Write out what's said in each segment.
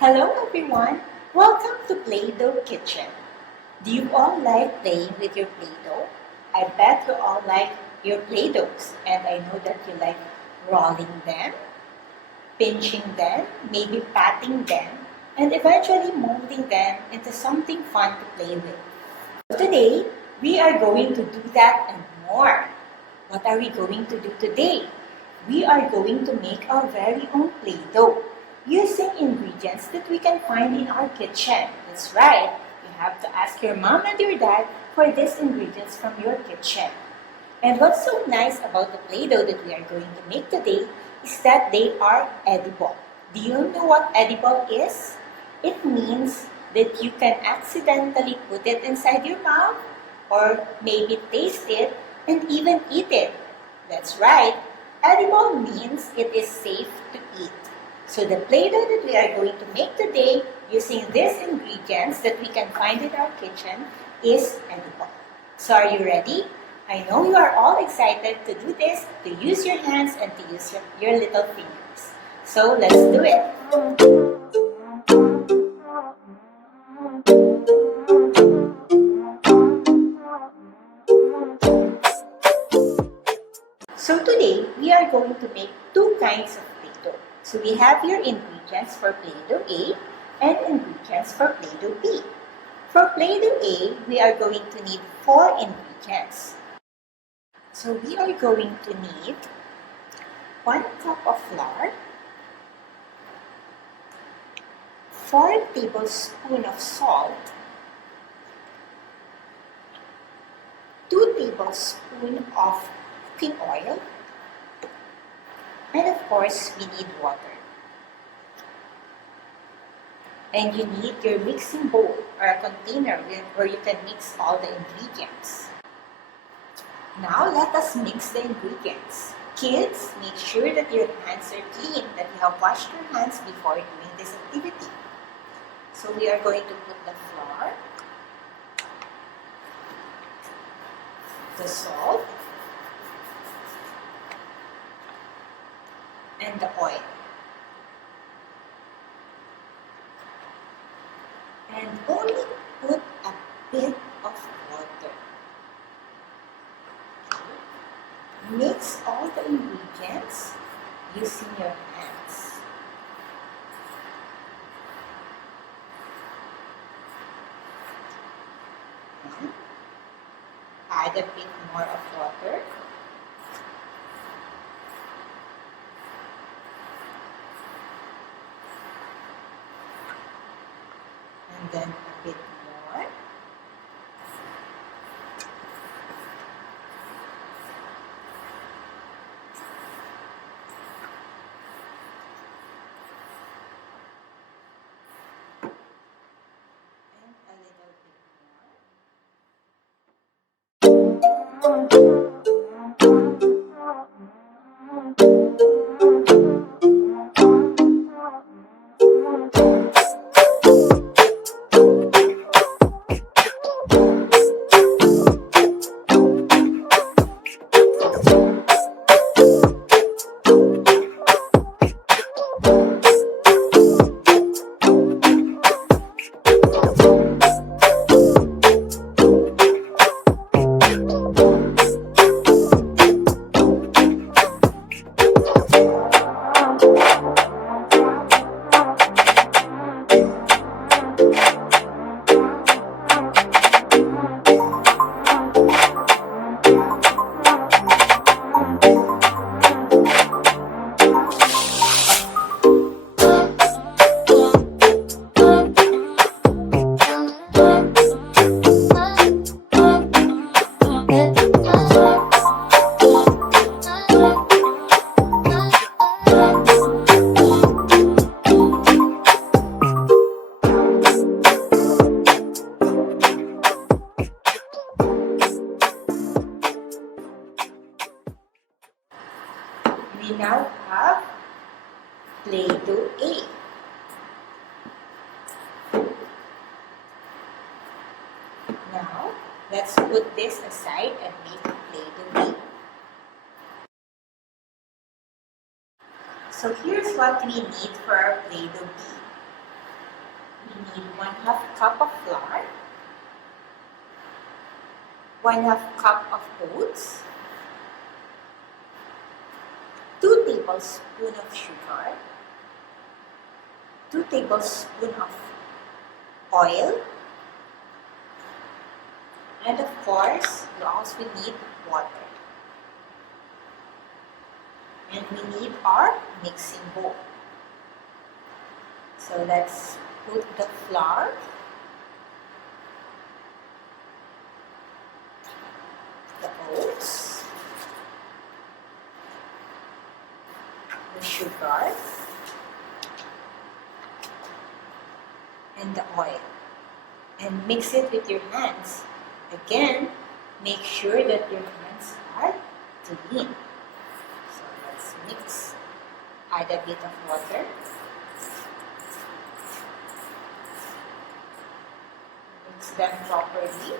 Hello everyone! Welcome to Playdough Kitchen. Do you all like playing with your Play-Doh? I bet you all like your Play-Dohs, and I know that you like rolling them, pinching them, maybe patting them, and eventually molding them into something fun to play with. Today, we are going to do that and more. What are we going to do today? We are going to make our very own Play-Doh using ingredients that we can find in our kitchen. That's right, you have to ask your mom and your dad for these ingredients from your kitchen. And what's so nice about the Play-Doh that we are going to make today is that they are edible. Do you know what edible is? It means that you can accidentally put it inside your mouth or maybe taste it and even eat it. That's right, edible means it is safe to eat. So the Play-Doh that we are going to make today using these ingredients that we can find in our kitchen is edible. So are you ready? I know you are all excited to do this, to use your hands and to use your little fingers. So let's do it. So today, we are going to make two kinds of Play-Doh. So we have your ingredients for Play-Doh A and ingredients for Play-Doh B. For Play-Doh A, we are going to need 4 ingredients. So we are going to need 1 cup of flour, 4 tablespoons of salt, 2 tablespoons of cooking oil, and of course, we need water. And you need your mixing bowl or a container where you can mix all the ingredients. Now, let us mix the ingredients. Kids, make sure that your hands are clean, that you have washed your hands before doing this activity. So we are going to put the flour, the salt, and the oil. And only put a bit of water. Mix all the ingredients using your hands. Add a bit more of water. And then a bit more. And a little bit more. We now have Play-Doh A. Now, let's put this aside and make Play-Doh B. So here's what we need for our Play-Doh B. need 1/2 cup of flour, 1/2 cup of oats, 2 tablespoons of sugar, 2 tablespoons of oil, and of course, we also need water. And we need our mixing bowl. So let's put the flour, the oats, the sugar, and the oil, and mix it with your hands. Again, make sure that your hands are clean. So let's mix. Add a bit of water. Mix them properly.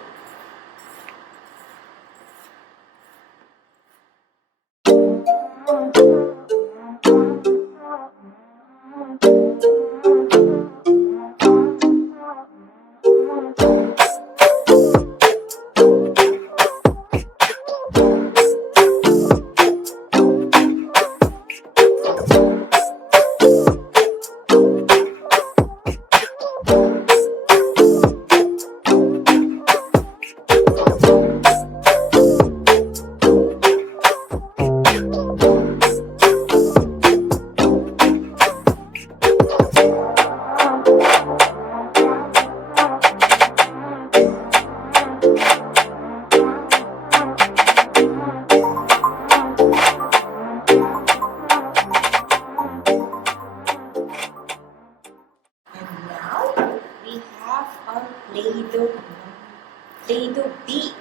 Playdough B.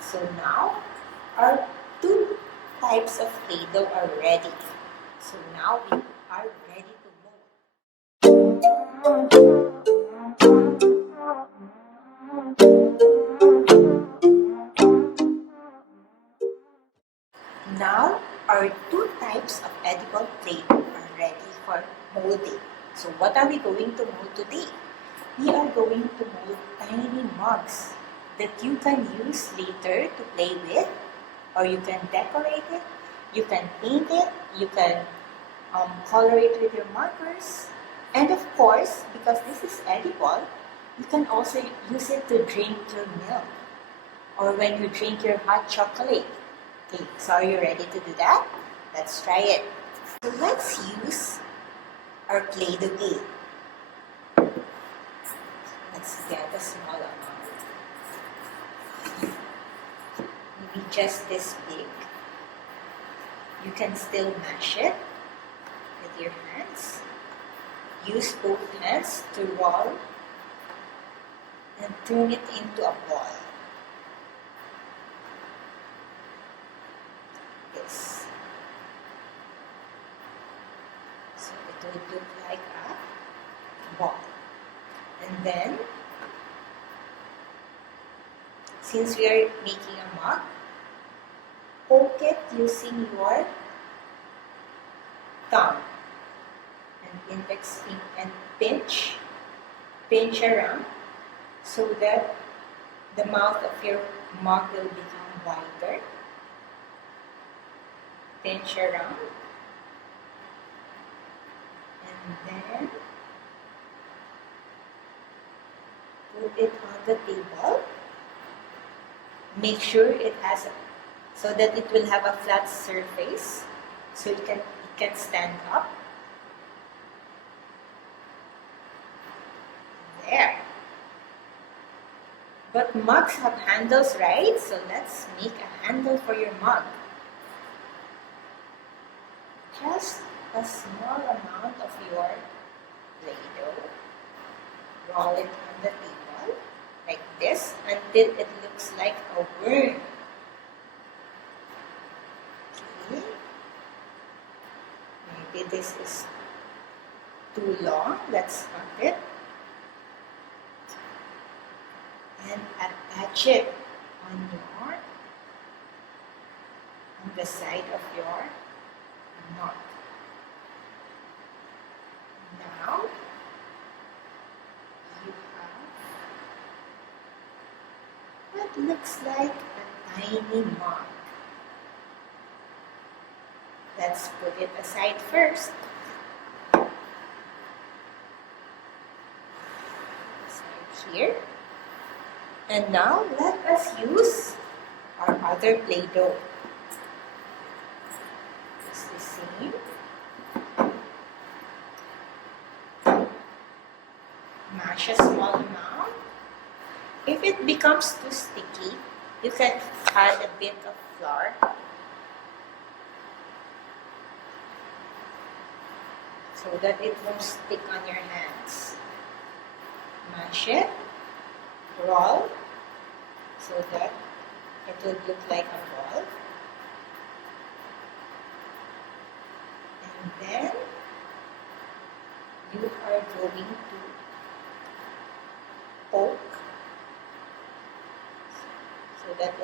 So now our 2 types of Playdough are ready. So now we are ready to mold. Now our 2 types of edible Playdough are ready for molding. So what are we going to mold today? We are going to mold tiny mugs that you can use later to play with, or you can decorate it, you can paint it, you can color it with your markers, and of course, because this is edible, you can also use it to drink your milk, or when you drink your hot chocolate. Okay, so are you ready to do that? Let's try it. So let's use our Play-Doh game. Let's get a small amount. Maybe just this big. You can still mash it with your hands. Use both hands to roll and turn it into a ball. This. So it will look like a ball. And then, since we are making a mug, poke it using your thumb and index finger and pinch around so that the mouth of your mug will become wider. Pinch around, and then put it on the table. Make sure it has so that it will have a flat surface, so it can stand up. There. But mugs have handles, right? So let's make a handle for your mug. Just a small amount of your Play-Doh. Roll it on the table like this until it looks like a worm. Okay. Maybe this is too long. Let's cut it and attach it on the side of your knot. Now it looks like a tiny mug. Let's put it aside first. Aside here. And now let us use our other Play-Doh. It's the same. Mash a small amount. If it becomes too sticky, you can add a bit of flour. So that it won't stick on your hands. Mash it, roll, so that it will look like a ball. And then you are going to poke so that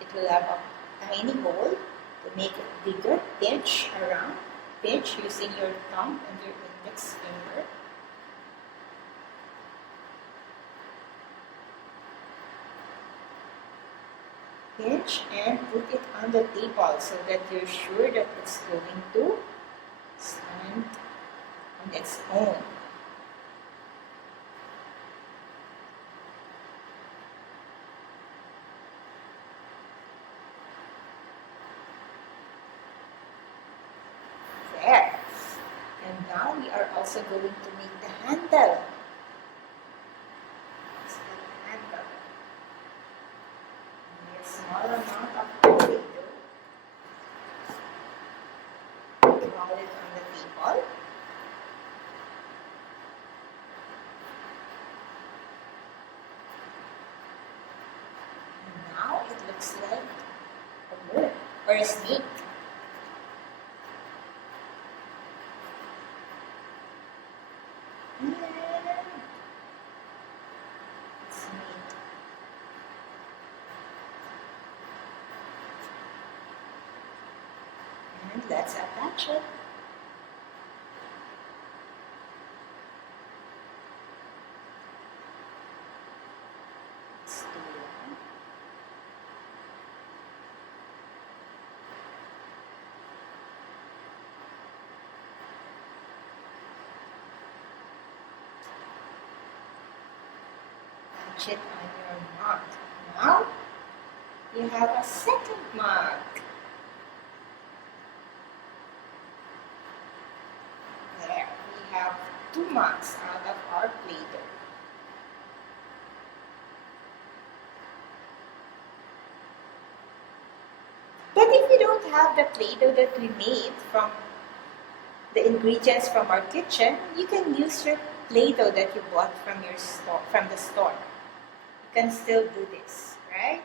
it will have a tiny hole to make it bigger. Pinch around. Pinch using your thumb and your index finger. Pinch and put it on the table so that you're sure that it's going to stand on its own. There. And now we are also going to make the handle. Let's make the handle. And a small amount of potato. Roll it on the table. And now it looks like a bird or a snake. And let's attach it. Let's do one. Attach it on your mug. Now you have a second mug. There, we have 2 mugs out of our Play-Doh. But if you don't have the Play-Doh that we made from the ingredients from our kitchen, you can use your Play-Doh that you bought from your store, from the store. You can still do this, right?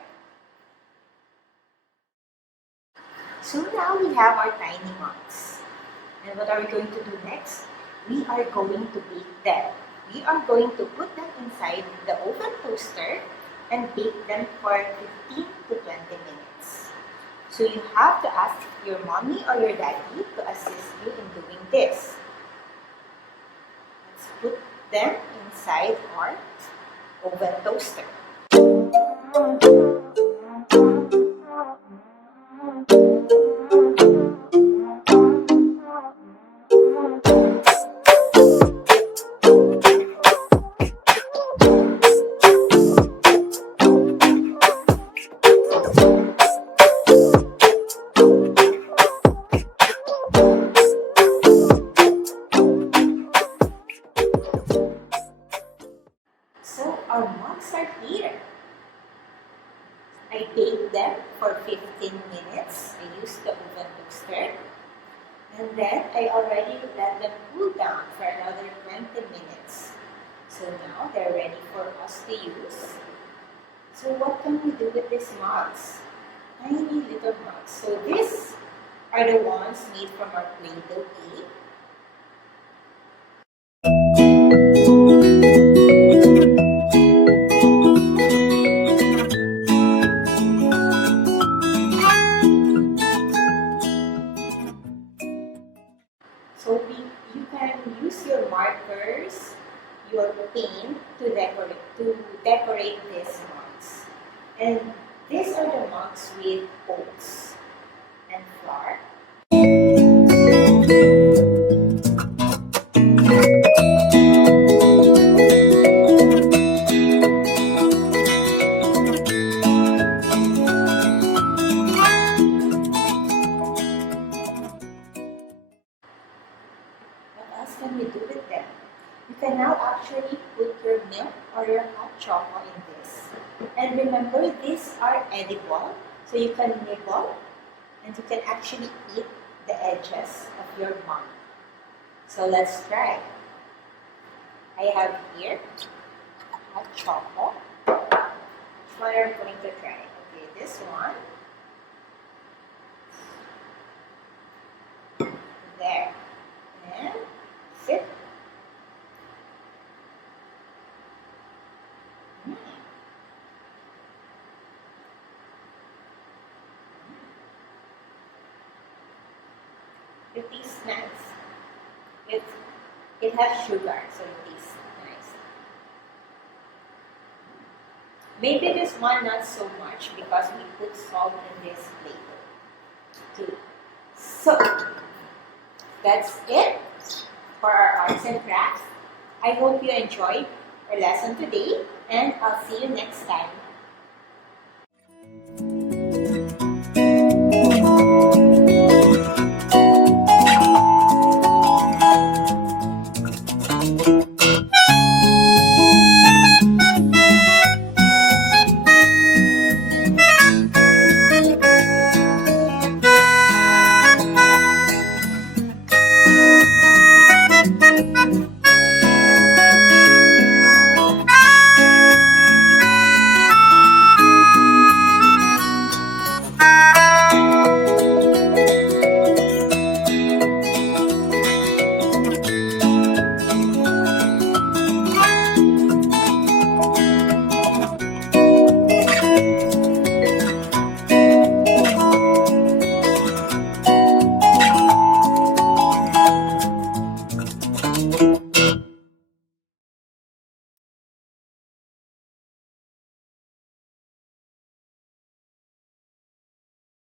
So now we have our tiny mugs. And what are we going to do next? We are going to bake them. We are going to put them inside the oven toaster and bake them for 15 to 20 minutes. So you have to ask your mommy or your daddy to assist you in doing this. Let's put them inside our oven toaster. So our mugs are here. I baked them for 15 minutes. I used the oven toaster. And then I already let them cool down for another 20 minutes. So now they're ready for us to use. So what can we do with these mugs? Tiny little mugs. So these are the ones made from our Play-Doh cake. So you can use your markers, your paint to decorate these mugs. And these are the mugs with oats and flour. What else can we do with them? You can now actually put your milk or your hot chocolate in this. And remember, these are edible, so you can nibble and you can actually eat the edges of your mug. So let's try. I have here hot chocolate. Which one are we going to try? Okay, this one. There. And sip. Mm. It tastes nice. It has sugar, so it tastes nice. Maybe this one not so much because we put salt in this Play-Doh too. So that's it for our arts and crafts. I hope you enjoyed our lesson today, and I'll see you next time.